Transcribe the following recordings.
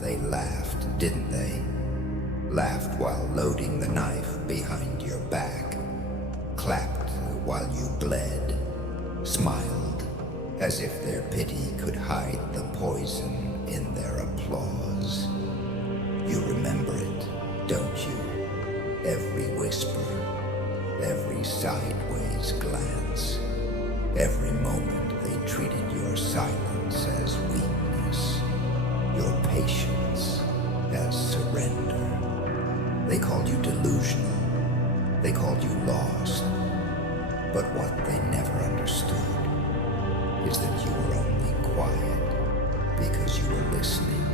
they laughed, didn't they? Laughed while loading the knife behind your back. Clapped while you bled. Smiled as if their pity could hide the poison in their applause. You remember it, don't you? Every whisper, every sideways glance, every moment they treated your silence as weakness, your patience as surrender. They called you delusional, they called you lost, but what they never understood is that you were only quiet because you were listening.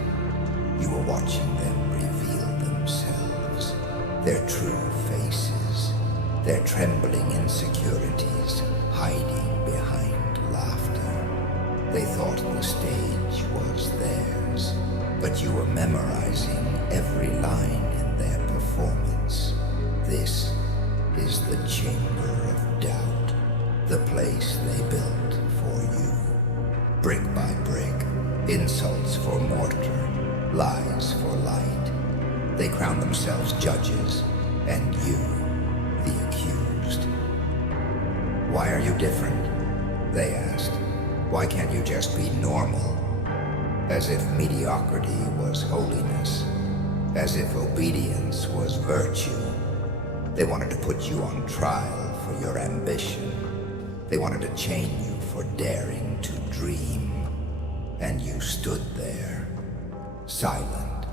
You were watching them reveal themselves, their true faces, their trembling insecurities hiding behind laughter. They thought the stage was theirs, but you were memorizing every line in their performance. This is the chamber of doubt, the place they built for you. Brick by brick, insults for mortar, lies for light. They crown themselves judges, and you, the accused. Why are you different? They asked. Why can't you just be normal? As if mediocrity was holiness, as if obedience was virtue. They wanted to put you on trial for your ambition. They wanted to chain you for daring to dream. And you stood there, silent,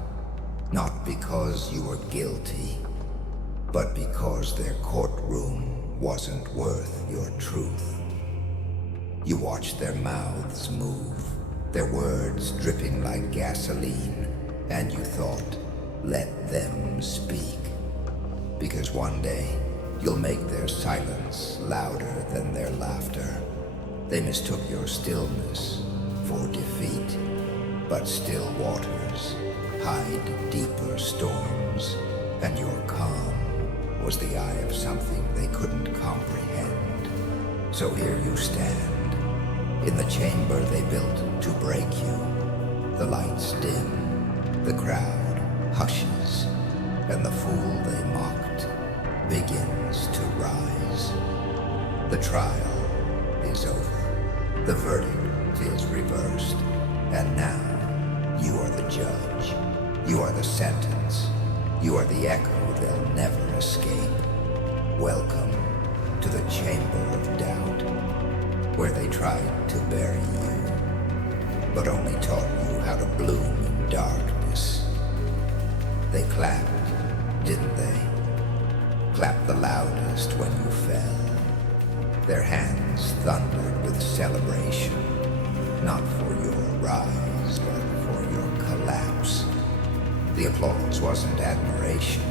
not because you were guilty, but because their courtroom wasn't worth your truth. You watched their mouths move, their words dripping like gasoline, and you thought, let them speak. Because one day, you'll make their silence louder than their laughter. They mistook your stillness for defeat, but still waters hide deeper storms, and your calm was the eye of something they couldn't comprehend. So here you stand, in the chamber they built to break you. The lights dim, the crowd hushes, and the fool they mocked begins to rise. The trial is over, the verdict is reversed, and now you are the judge, you are the sentence, you are the echo they'll never escape. Welcome to the chamber of doubt, where they tried to bury you, but only taught you how to bloom in darkness. They clapped, didn't they? Clapped the loudest when you fell. Their hands thundered with celebration, not for your rise, but for your collapse. The applause wasn't admiration,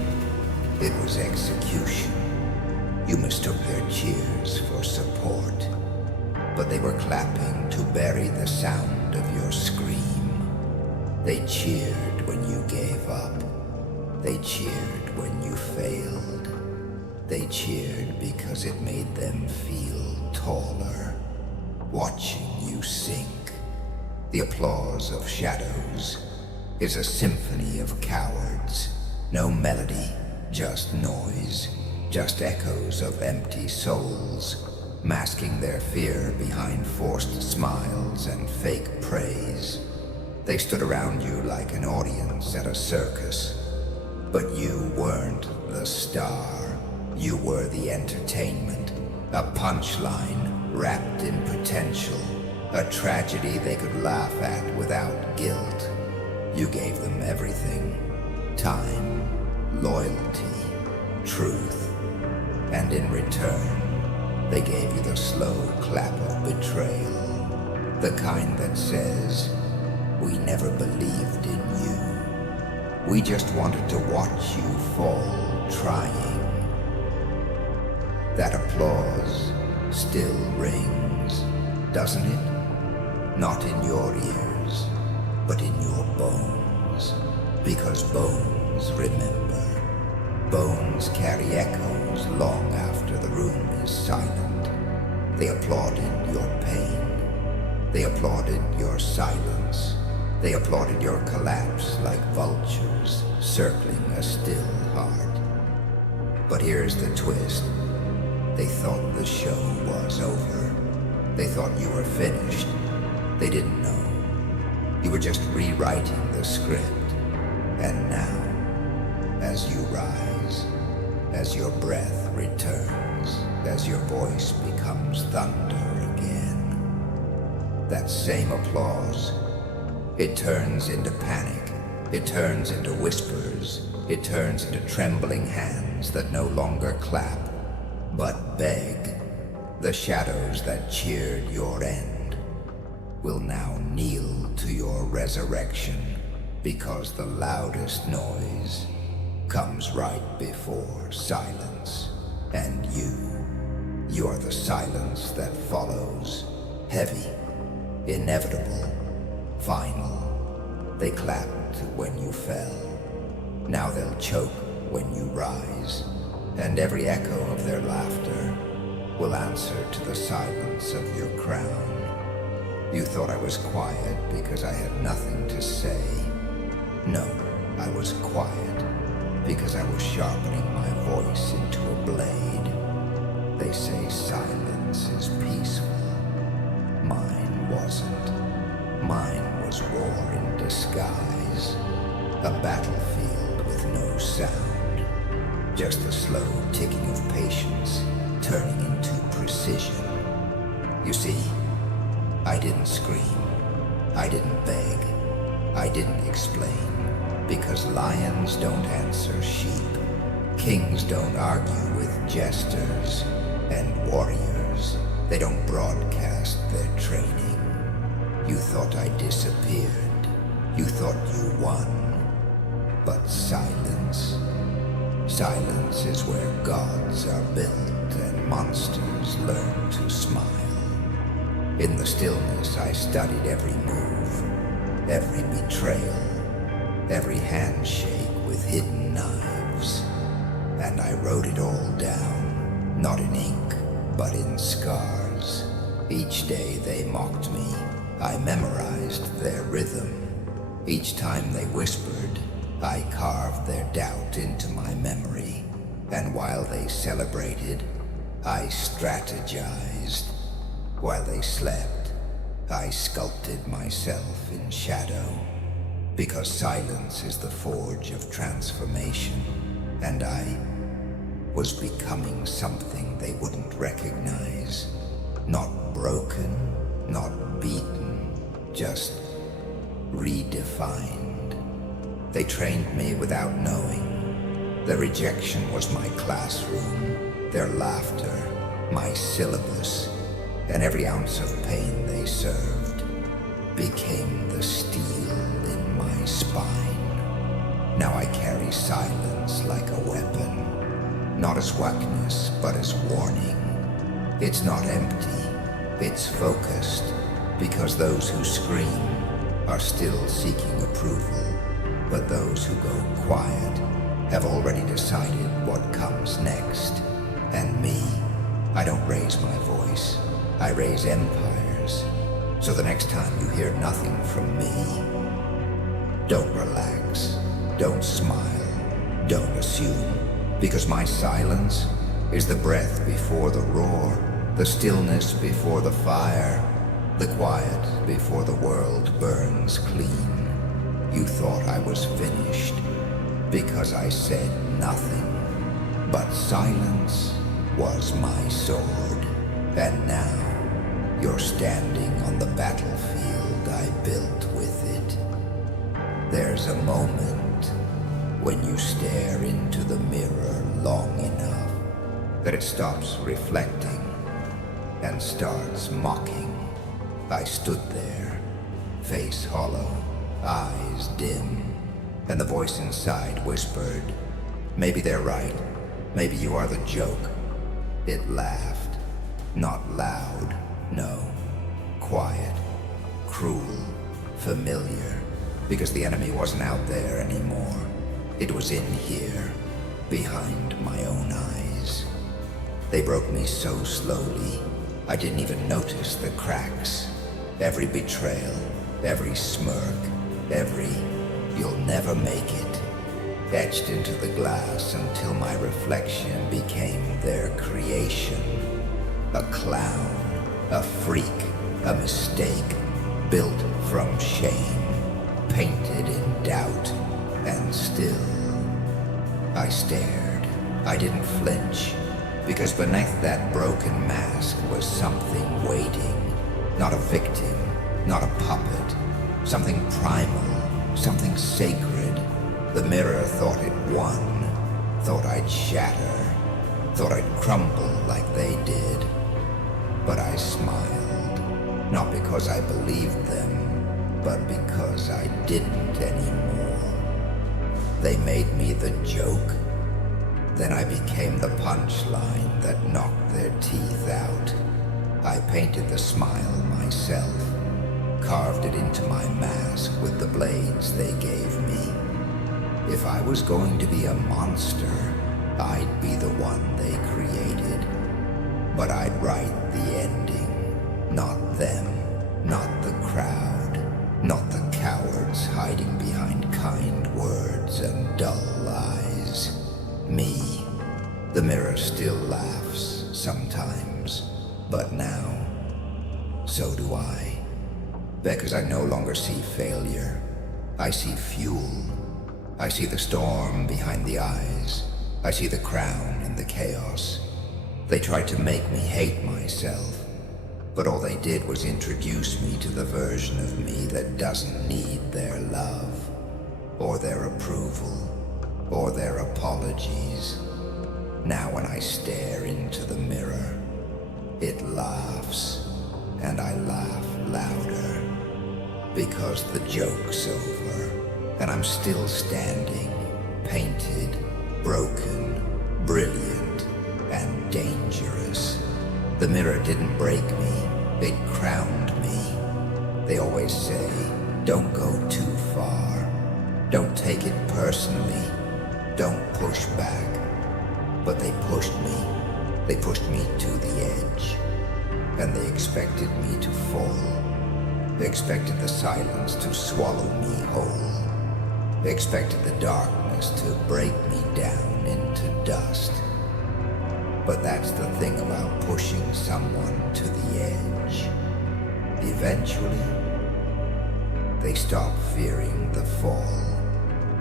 it was execution. You mistook their cheers for support, but they were clapping to bury the sound of your scream. They cheered when you gave up. They cheered when you failed. They cheered because it made them feel taller, watching you sink. The applause of shadows is a symphony of cowards. No melody, just noise, just echoes of empty souls, masking their fear behind forced smiles and fake praise. They stood around you like an audience at a circus, but you weren't the star. You were the entertainment, a punchline wrapped in potential, a tragedy they could laugh at without guilt. You gave them everything: time, loyalty, truth, and in return, they gave you the slow clap of betrayal, the kind that says, "We never believed in you. We just wanted to watch you fall trying." That applause still rings, doesn't it? Not in your ears, but in your bones. Because bones remember. Bones carry echoes long after the room is silent. They applauded your pain. They applauded your silence. They applauded your collapse like vultures circling a still heart. But here's the twist. They thought the show was over. They thought you were finished. They didn't know. You were just rewriting the script. And now, as you rise, as your breath returns, as your voice becomes thunder again, that same applause, it turns into panic. It turns into whispers. It turns into trembling hands that no longer clap, but beg. The shadows that cheered your end will now kneel to your resurrection, because the loudest noise comes right before silence. And you are the silence that follows, heavy, inevitable, final. They clapped when you fell. Now they'll choke when you rise, and every echo of their laughter will answer to the silence of your crown. You thought I was quiet because I had nothing to say. No, I was quiet because I was sharpening my voice into a blade. They say silence is peaceful. Mine wasn't. Mine was war in disguise. A battlefield with no sound. Just the slow ticking of patience turning into precision. You see, I didn't scream. I didn't beg. I didn't explain. Because lions don't answer sheep. Kings don't argue with jesters. And warriors, they don't broadcast their training. You thought I disappeared. You thought you won. But silence is where gods are built and monsters learn to smile. In the stillness, I studied every move, every betrayal, every handshake with hidden knives. And I wrote it all down, not in ink, but in scars. Each day they mocked me, I memorized their rhythm. Each time they whispered, I carved their doubt into my memory, and while they celebrated, I strategized. While they slept, I sculpted myself in shadow, because silence is the forge of transformation, and I was becoming something they wouldn't recognize. Not broken, not beaten, just redefined. They trained me without knowing. Their rejection was my classroom, their laughter, my syllabus, and every ounce of pain they served became the steel in my spine. Now I carry silence like a weapon, not as weakness, but as warning. It's not empty, it's focused, because those who scream are still seeking approval. But those who go quiet have already decided what comes next. And me, I don't raise my voice. I raise empires. So the next time you hear nothing from me, don't relax, don't smile, don't assume. Because my silence is the breath before the roar, the stillness before the fire, the quiet before the world burns clean. You thought I was finished because I said nothing, but silence was my sword, and now you're standing on the battlefield I built with it. There's a moment when you stare into the mirror long enough that it stops reflecting and starts mocking. I stood there, face hollow, eyes dim, and the voice inside whispered, maybe they're right, maybe you are the joke. It laughed, not loud, no, quiet, cruel, familiar, because the enemy wasn't out there anymore. It was in here, behind my own eyes. They broke me so slowly, I didn't even notice the cracks. Every betrayal, every smirk, every "you'll never make it" etched into the glass until my reflection became their creation. A clown, a freak, a mistake, built from shame, painted in doubt, and still I stared. I didn't flinch, because beneath that broken mask was something waiting. Not a victim, not a puppet, something primal, something sacred. The mirror thought it won, thought I'd shatter, thought I'd crumble like they did. But I smiled, not because I believed them, but because I didn't anymore. They made me the joke. Then I became the punchline that knocked their teeth out. I painted the smile myself, carved it into my mask with the blades they gave me. If I was going to be a monster, I'd be the one they created. But I'd write the ending, not them, not the crowd, not the cowards hiding behind kind words and dull lies. Me. The mirror still laughs sometimes, but now, so do I. Because I no longer see failure. I see fuel. I see the storm behind the eyes. I see the crown in the chaos. They tried to make me hate myself, but all they did was introduce me to the version of me that doesn't need their love, or their approval, or their apologies. Now when I stare into the mirror, it laughs, and I laugh louder, because the joke's over, and I'm still standing, painted, broken, brilliant, and dangerous. The mirror didn't break me, it crowned me. They always say, don't go too far, don't take it personally, don't push back. But they pushed me to the edge, and they expected me to fall. They expected the silence to swallow me whole. They expected the darkness to break me down into dust. But that's the thing about pushing someone to the edge. Eventually, they stop fearing the fall.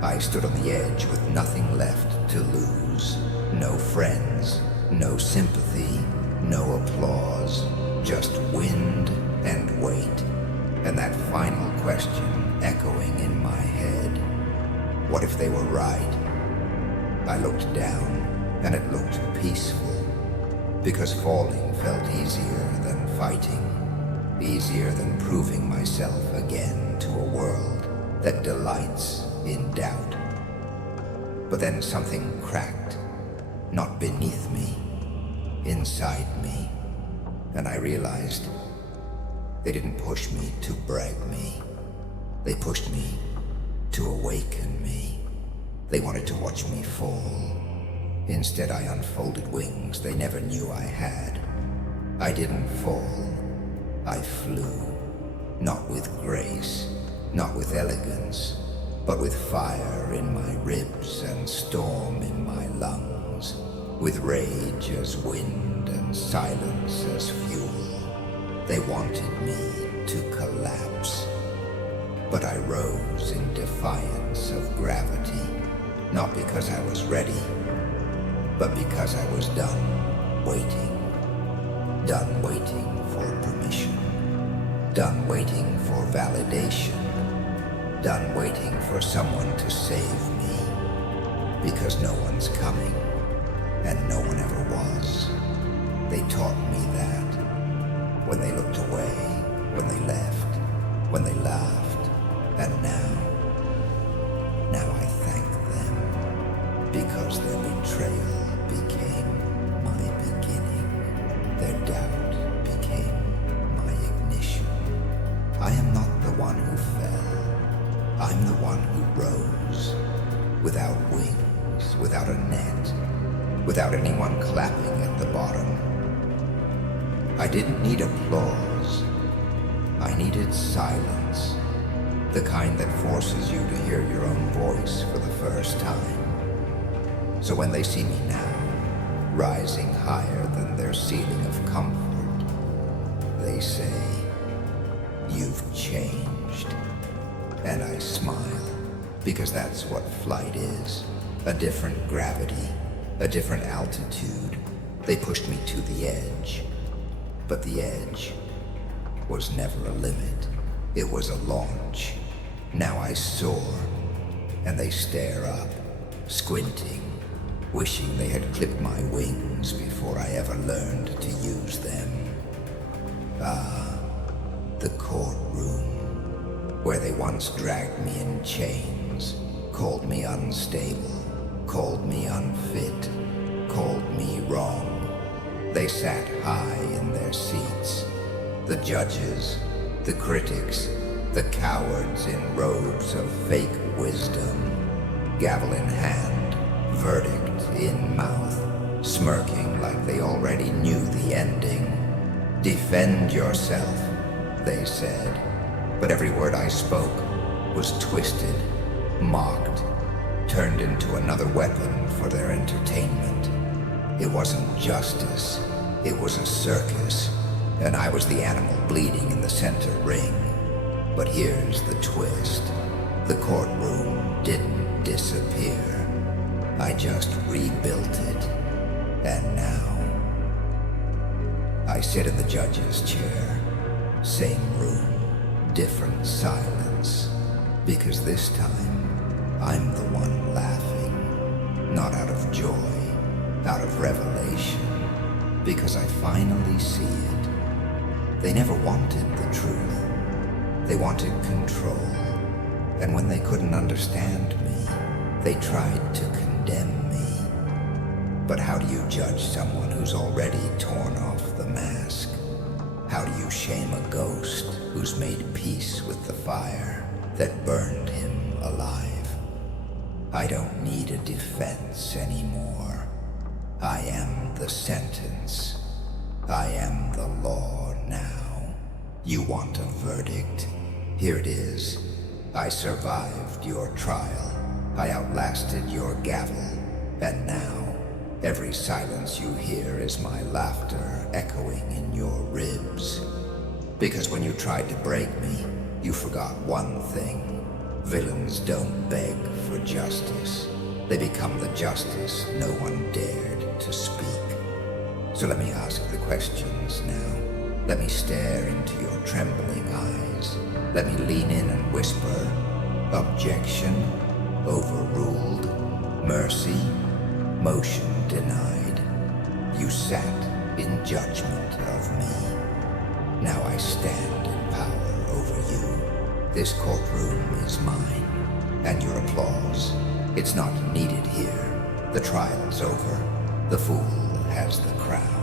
I stood on the edge with nothing left to lose. No friends, no sympathy, no applause, just wind and weight, and that final question echoing in my head. What if they were right? I looked down, and it looked peaceful, because falling felt easier than fighting, easier than proving myself again to a world that delights in doubt. But then something cracked, not beneath me, inside me, and I realized they didn't push me to break me. They pushed me to awaken me. They wanted to watch me fall. Instead, I unfolded wings they never knew I had. I didn't fall. I flew, not with grace, not with elegance, but with fire in my ribs and storm in my lungs, with rage as wind and silence as fuel. They wanted me to collapse, but I rose in defiance of gravity, not because I was ready, but because I was done waiting for permission, done waiting for validation, done waiting for someone to save me, because no one's coming, and no one ever was. They taught me that. When they looked away, when they left, when they laughed, and now I thank them, because their betrayal became my beginning, their doubt became my ignition. I am not the one who fell, I'm the one who rose, without wings, without a net, without anyone clapping at the bottom. I didn't need applause. I needed silence. the kind that forces you to hear your own voice for the first time. So when they see me now, rising higher than their ceiling of comfort, they say, "You've changed." And I smile, because that's what flight is. A different gravity, a different altitude. They pushed me to the edge. But the edge was never a limit. It was a launch. Now I soar, and they stare up, squinting, wishing they had clipped my wings before I ever learned to use them. Ah, the courtroom, where they once dragged me in chains, called me unstable, called me unfit, called me wrong. They sat high in their seats, the judges, the critics, the cowards in robes of fake wisdom, gavel in hand, verdict in mouth, smirking like they already knew the ending. "Defend yourself," they said, but every word I spoke was twisted, mocked, turned into another weapon for their entertainment. It wasn't justice, it was a circus, and I was the animal bleeding in the center ring. But here's the twist. The courtroom didn't disappear. I just rebuilt it. And now I sit in the judge's chair. Same room, different silence. Because this time, I'm the one laughing. Not out of joy, out of revelation. Because I finally see it. They never wanted the truth. They wanted control. And when they couldn't understand me, they tried to condemn me. But how do you judge someone who's already torn off the mask? How do you shame a ghost who's made peace with the fire that burned him alive? I don't need a defense anymore. I am the sentence. I am the law now. You want a verdict? Here it is. I survived your trial. I outlasted your gavel. And now, every silence you hear is my laughter echoing in your ribs. Because when you tried to break me, you forgot one thing. Villains don't beg for justice. They become the justice no one dared to speak. So let me ask the questions now. Let me stare into your trembling eyes. Let me lean in and whisper, objection, overruled, mercy, motion denied. You sat in judgment of me. Now I stand in power over you. This courtroom is mine, and your applause, it's not needed here. The trial's over. The fool has the crown.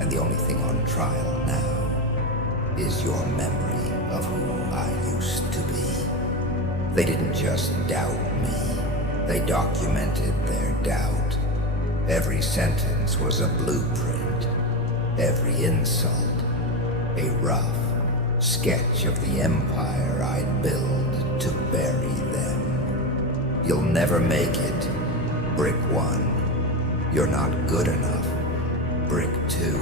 And the only thing on trial now is your memory of who I used to be. They didn't just doubt me, they documented their doubt. Every sentence was a blueprint, every insult, a rough sketch of the empire I'd build to bury them. You'll never make it, brick 1. You're not good enough. Brick 2.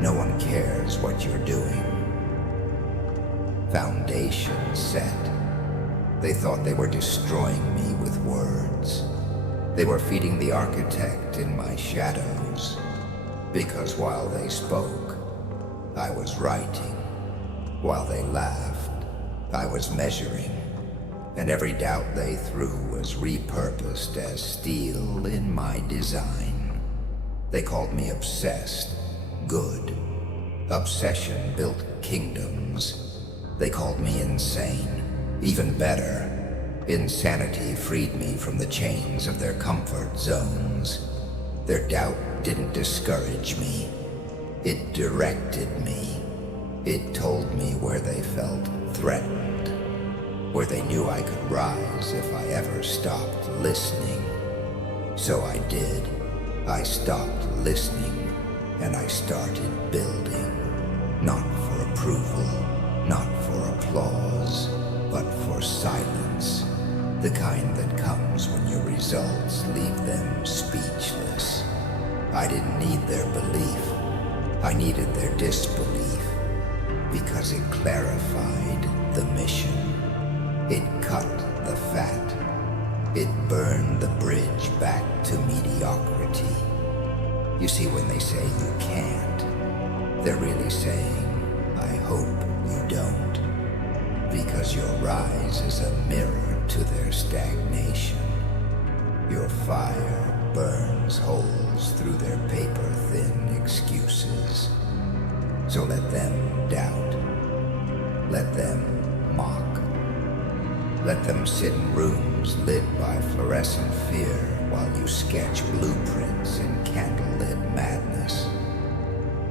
No one cares what you're doing. Foundation set. They thought they were destroying me with words. They were feeding the architect in my shadows. Because while they spoke, I was writing. While they laughed, I was measuring. And every doubt they threw was repurposed as steel in my design. They called me obsessed, good. Obsession built kingdoms. They called me insane. Even better, insanity freed me from the chains of their comfort zones. Their doubt didn't discourage me. It directed me. It told me where they felt threatened, where they knew I could rise if I ever stopped listening. So I did. I stopped listening, and I started building. Not for approval, not for applause, but The kind that comes when your results leave them speechless. I didn't need their belief. I needed their disbelief, because it clarified the mission. It cut the fat. It burned the bridge back to mediocrity. You see, when they say you can't, they're really saying, I hope you don't, because your rise is a mirror to their stagnation. Your fire burns holes through their paper-thin excuses. So let them doubt. Let them mock. Let them sit in rooms lit by fluorescent fear while you sketch blueprints in candlelit madness.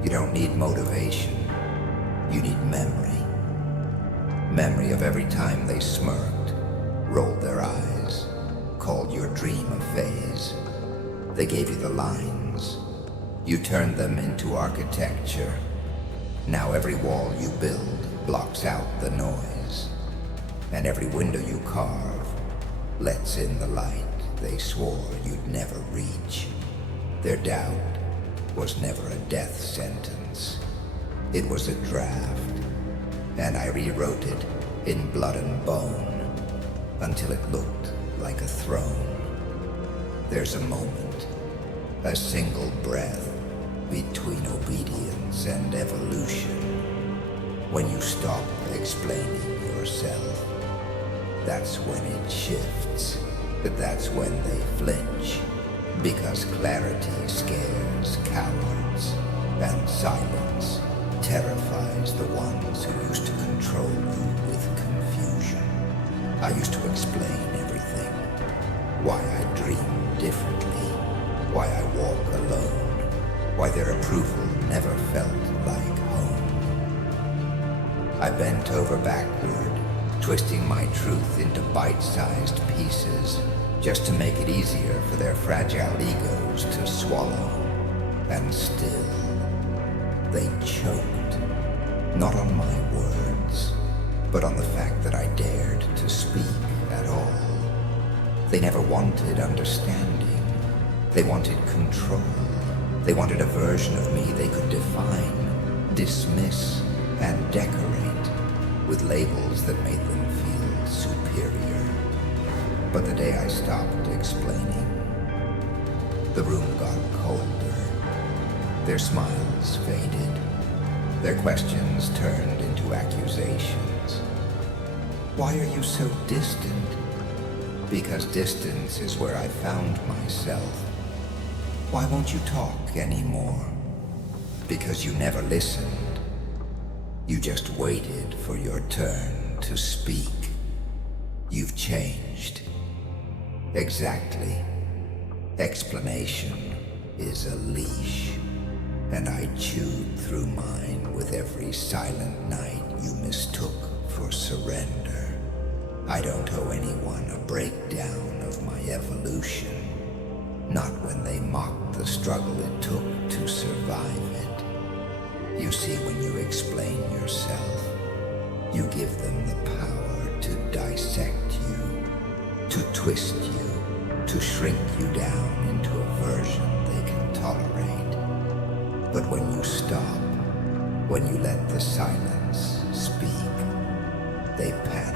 You don't need motivation. You need memory. Memory of every time they smirked, rolled their eyes, called your dream a phase. They gave you the lines. You turned them into architecture. Now every wall you build blocks out the noise. And every window you carve lets in the light they swore you'd never reach. Their doubt was never a death sentence. It was a draft, and I rewrote it in blood and bone until it looked like a throne. There's a moment, a single breath between obedience and evolution, when you stop explaining yourself. That's when it shifts, but that's when they flinch, because clarity scares cowards, and silence terrifies the ones who used to control you with confusion. I used to explain everything, why I dream differently, why I walk alone, why their approval never felt like home. I bent over backward, twisting my truth into bite-sized pieces, just to make it easier for their fragile egos to swallow. And still, they choked, not on my words, but on the fact that I dared to speak at all. They never wanted understanding. They wanted control. They wanted a version of me they could define, dismiss, and decorate with labels that made them feel superior. But the day I stopped explaining, the room got colder. Their smiles faded. Their questions turned into accusations. Why are you so distant? Because distance is where I found myself. Why won't you talk anymore? Because you never listened. You just waited for your turn to speak. You've changed. Exactly. Explanation is a leash, and I chewed through mine with every silent night you mistook for surrender. I don't owe anyone a breakdown of my evolution, not when they mocked the struggle it took to survive it. You see, when you explain yourself, you give them the power to dissect you, to twist you, to shrink you down into a version they can tolerate. But when you stop, when you let the silence speak, they panic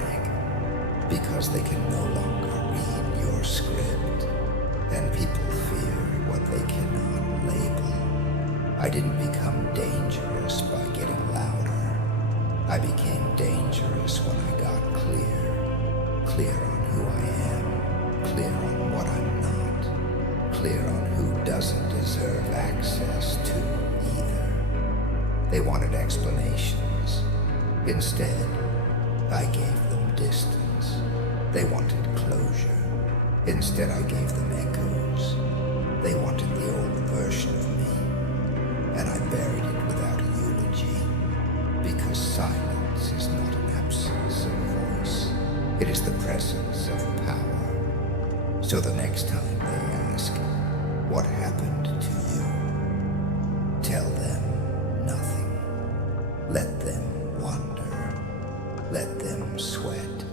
because they can no longer read your script, and people fear what they cannot label. I didn't become dangerous by getting louder. I became dangerous when I got clear on who I am, clear on what I'm not, clear on who doesn't deserve access to either. They wanted explanations. Instead, I gave them distance. They wanted closure. Instead, I gave them echoes. They wanted the old version of me, and I buried it without a eulogy, because silence is not an absence of voice. It is the presence of power. So the next time they ask, what happened to you? Tell them nothing. Let them wonder. Let them sweat.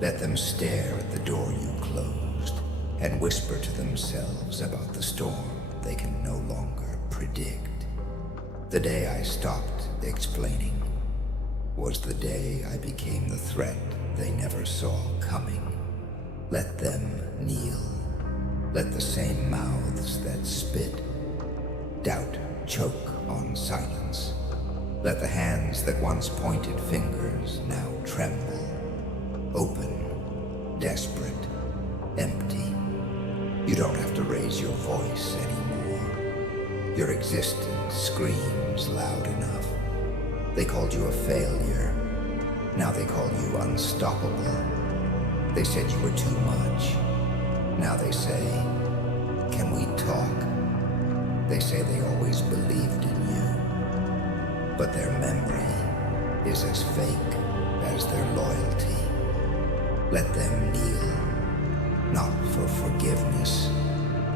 Let them stare at the door you closed and whisper to themselves about the storm they can no longer predict. The day I stopped explaining was the day I became the threat they never saw coming. Let them kneel. Let the same mouths that spit doubt choke on silence. Let the hands that once pointed fingers now tremble. Open, desperate, empty. You don't have to raise your voice anymore. Your existence screams loud enough. They called you a failure. Now they call you unstoppable. They said you were too much. Now they say, can we talk? They say they always believed in you. But their memory is as fake as their loyalty. Let them kneel, not for forgiveness,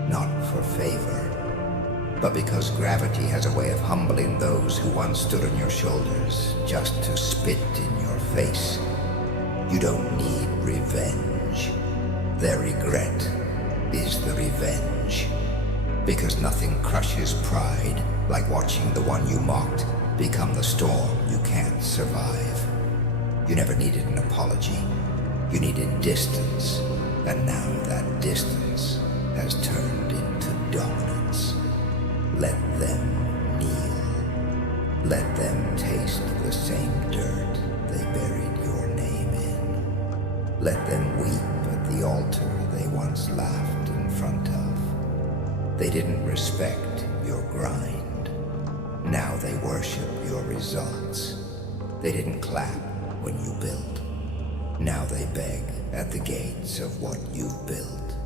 not for favor, but because gravity has a way of humbling those who once stood on your shoulders just to spit in your face. You don't need revenge. Their regret is the revenge. Because nothing crushes pride like watching the one you mocked become the storm you can't survive. You never needed an apology. You needed distance, and now that distance has turned into dominance. Let them kneel. Let them taste the same dirt they buried your name in. Let them weep at the altar they once laughed in front of. They didn't respect your grind. Now they worship your results. They didn't clap when you built. Now they beg at the gates of what you've built.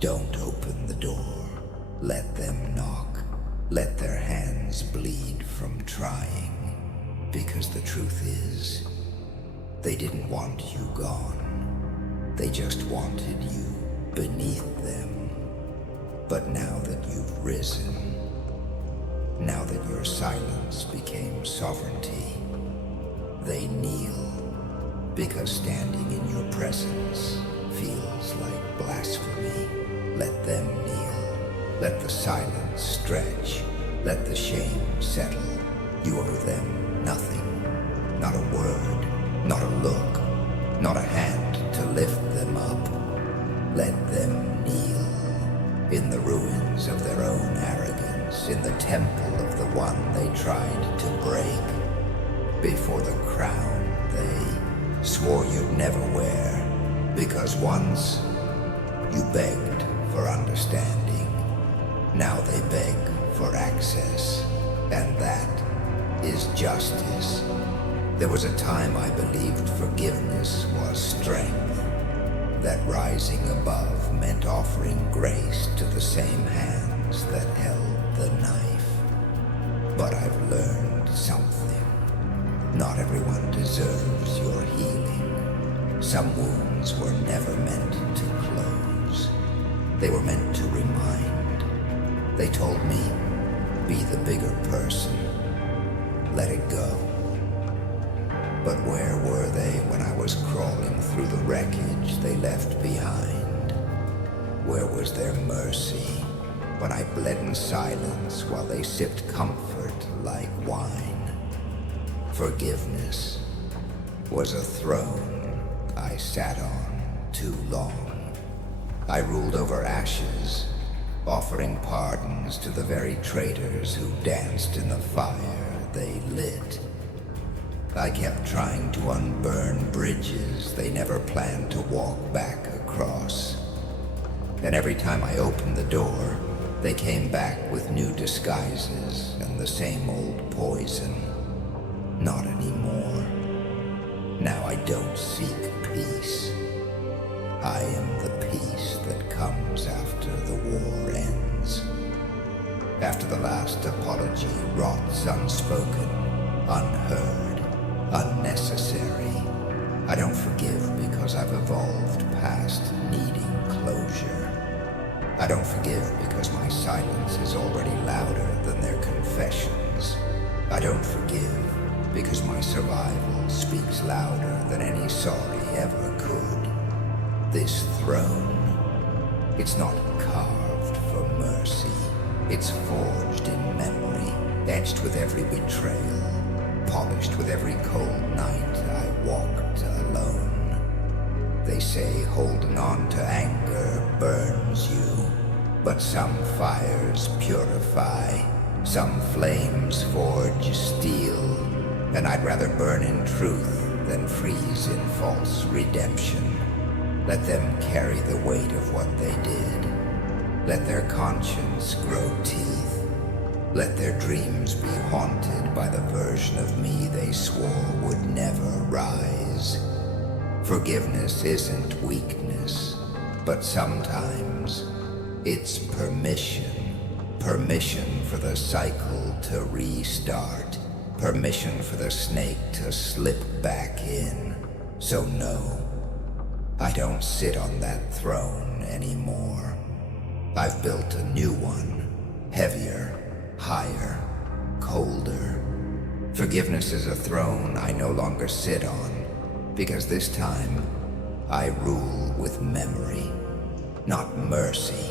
Don't open the door. Let them knock. Let their hands bleed from trying. Because the truth is, they didn't want you gone. They just wanted you beneath them. But now that you've risen, now that your silence became sovereignty, they kneel. Because standing in your presence feels like blasphemy. Let them kneel. Let the silence stretch. Let the shame settle. You owe them nothing. Not a word, not a look, not a hand to lift them up. Let them kneel in the ruins of their own arrogance, in the temple of the one they tried to break, before the crown they swore you'd never wear, because once you begged for understanding. Now they beg for access, and that is justice. There was a time I believed forgiveness was strength, that rising above meant offering grace to the same hands that held the knife. But I've learned something. Not everyone deserves your healing. Some wounds were never meant to close. They were meant to remind. They told me, be the bigger person. Let it go. But where were they when I was crawling through the wreckage they left behind? Where was their mercy when I bled in silence while they sipped comfort like wine? Forgiveness was a throne I sat on too long. I ruled over ashes, offering pardons to the very traitors who danced in the fire they lit. I kept trying to unburn bridges they never planned to walk back across. And every time I opened the door, they came back with new disguises and the same old poison. Not anymore. Now I don't seek peace. I am the peace that comes after the war ends. After the last apology rots unspoken, unheard, unnecessary. I don't forgive because I've evolved past needing closure. I don't forgive because my silence is already louder than their confessions. I don't forgive because my survival speaks louder than any sorry ever could. This throne, it's not carved for mercy. It's forged in memory, etched with every betrayal, polished with every cold night I walked alone. They say holding on to anger burns you, but some fires purify, some flames forge steel, and I'd rather burn in truth than freeze in false redemption. Let them carry the weight of what they did. Let their conscience grow teeth. Let their dreams be haunted by the version of me they swore would never rise. Forgiveness isn't weakness, but sometimes it's permission. Permission for the cycle to restart. Permission for the snake to slip back in. So no, I don't sit on that throne anymore. I've built a new one, heavier, higher, colder. Forgiveness is a throne I no longer sit on, because this time I rule with memory, not mercy.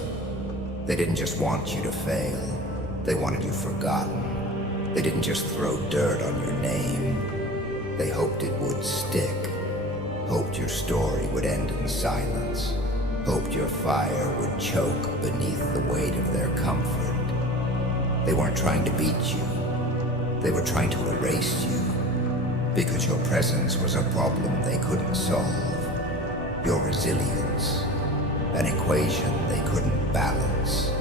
They didn't just want you to fail, they wanted you forgotten. They didn't just throw dirt on your name, they hoped it would stick, hoped your story would end in silence, hoped your fire would choke beneath the weight of their comfort. They weren't trying to beat you, they were trying to erase you, because your presence was a problem they couldn't solve, your resilience, an equation they couldn't balance.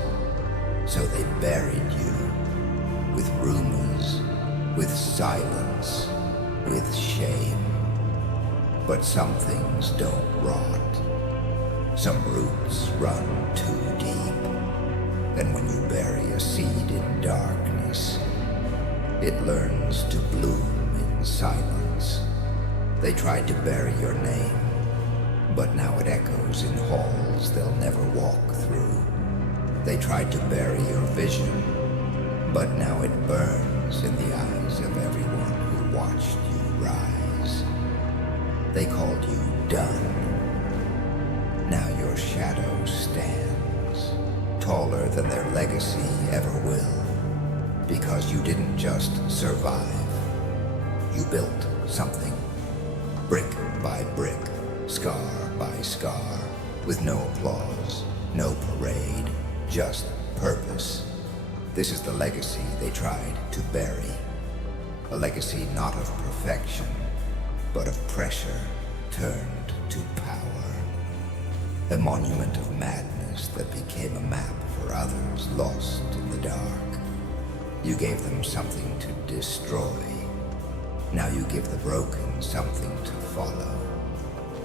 So they buried you with rumors, with silence, with shame. But some things don't rot. Some roots run too deep. And when you bury a seed in darkness, it learns to bloom in silence. They tried to bury your name, but now it echoes in halls they'll never walk through. They tried to bury your vision, but now it burns in the eyes of everyone who watched you rise. They called you done. Now your shadow stands, taller than their legacy ever will, because you didn't just survive. You built something, brick by brick, scar by scar, with no applause, no parade, just purpose. This is the legacy they tried to bury. A legacy not of perfection, but of pressure turned to power. A monument of madness that became a map for others lost in the dark. You gave them something to destroy. Now you give the broken something to follow.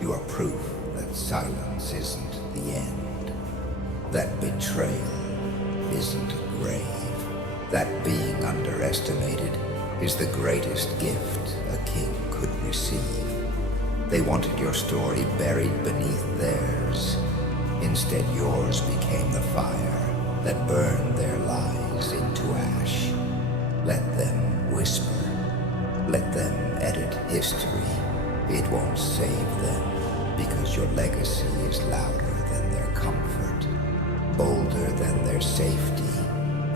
You are proof that silence isn't the end. That betrayal isn't a grave. That being underestimated is the greatest gift a king could receive. They wanted your story buried beneath theirs. Instead, yours became the fire that burned their lies into ash. Let them whisper. Let them edit history. It won't save them, because your legacy is louder than their comfort, bolder than their safety,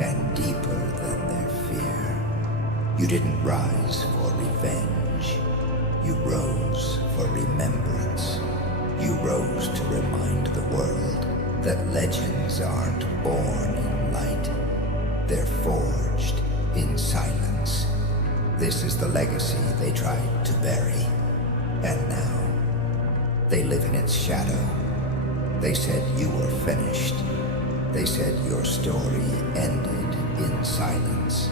and deeper than their fear. You didn't rise for revenge. You rose for remembrance. You rose to remind the world that legends aren't born in light. They're forged in silence. This is the legacy they tried to bury. And now, they live in its shadow. They said you were finished. They said your story ended in silence.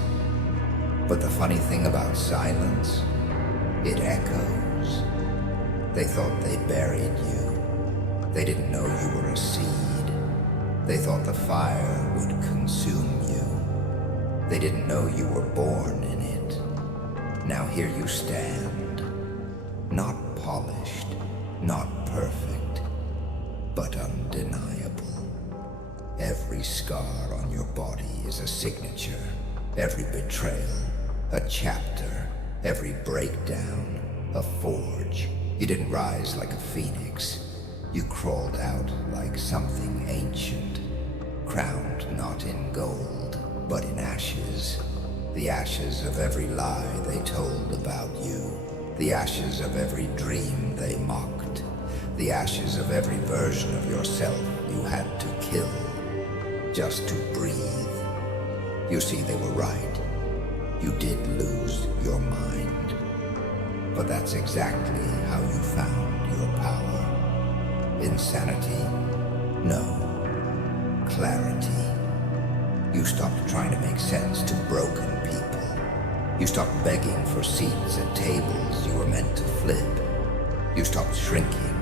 But the funny thing about silence, it echoes. They thought they buried you. They didn't know you were a seed. They thought the fire would consume you. They didn't know you were born in it. Now here you stand, not polished, not perfect, but undeniable. Every scar on your body is a signature. Every betrayal, a chapter. Every breakdown, a forge. You didn't rise like a phoenix. You crawled out like something ancient, crowned not in gold, but in ashes. The ashes of every lie they told about you. The ashes of every dream they mocked. The ashes of every version of yourself you had to kill, just to breathe. You see, they were right. You did lose your mind. But that's exactly how you found your power. Insanity? No. Clarity. You stopped trying to make sense to broken people. You stopped begging for seats at tables you were meant to flip. You stopped shrinking,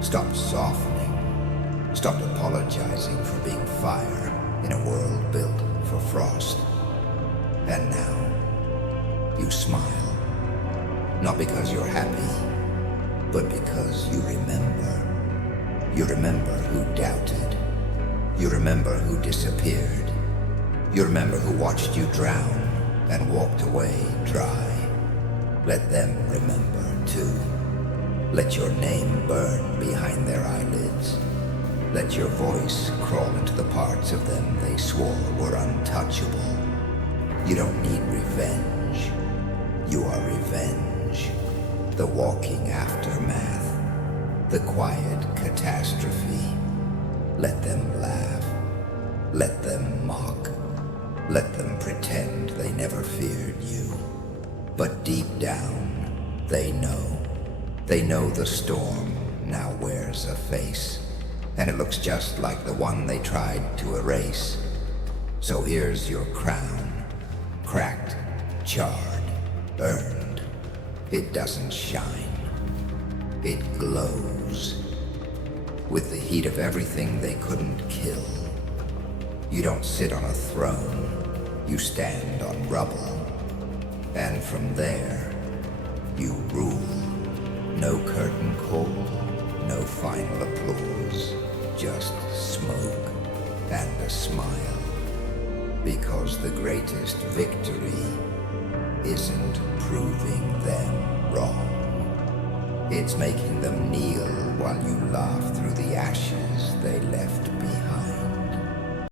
stopped softening, stopped apologizing for being fire in a world built for frost. And now, you smile. Not because you're happy, but because you remember. You remember who doubted. You remember who disappeared. You remember who watched you drown and walked away dry. Let them remember too. Let your name burn behind their eyelids. Let your voice crawl into the parts of them they swore were untouchable. You don't need revenge. You are revenge. The walking aftermath. The quiet catastrophe. Let them laugh. Let them mock. Let them pretend they never feared you. But deep down, they know. They know the storm now wears a face, and it looks just like the one they tried to erase. So here's your crown, cracked, charred, earned. It doesn't shine. It glows with the heat of everything they couldn't kill. You don't sit on a throne, you stand on rubble. And from there, you rule. No curtain call, no final applause, just smoke and a smile. Because the greatest victory isn't proving them wrong. It's making them kneel while you laugh through the ashes they left behind.